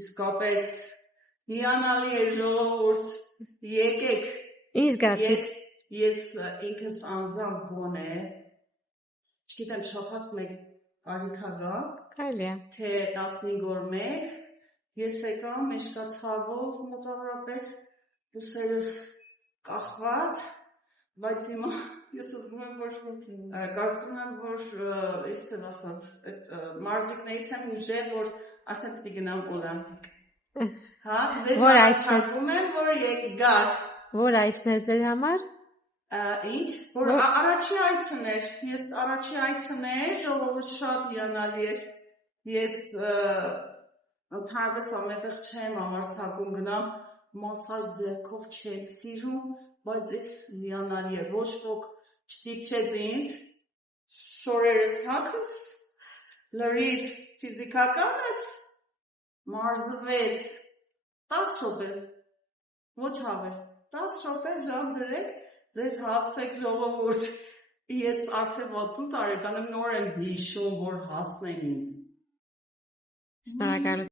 իսկապես հիանալի է ժողովուրդ, եկեք, Ինչ զգացիք։ ես ինքս անձամբ գոնե, չգիտեմ շաբաթ մեկ կարիքա գա, Կարելի է։ թե 15 օր մեկ, ես եկա մեջքացավով մոտավորապես ուսերս կախված, բայց հիմա ես զգում եմ, որ կարծում եմ, որ իստև ասած, մարզիկներից եմ ուժեղ, որ արդեն պիտի գնամ օլիմպիկ։ Հա, ձեզ առաջարկում եմ, որ եկգաք։ Որ այսն էր ձեր համար։ Ինչ, որ առաջի այցն էր, ես առաջի այցն էր, ժողովուրդ շատ հիանալի էր, ես ընդհանրապես ամենտեղ չեմ համարձակում գնամ, մասալ ձեռքով չեմ սիրում, բայց ես հիանալի է, ոչ ոք չտիպչեց ինձ, շորերս հագս, լրիվ ֆիզիկական ես, մարզվեց, 10 րոպե, ոչ հավեր, 10 րոպե ժամ դրեք, ձեզ հասցեք ժողովուրդ, ես արդեն 60 տարեկան եմ, նոր եմ հիշում, որ հասնեն ինձ։ Շնորհակալություն։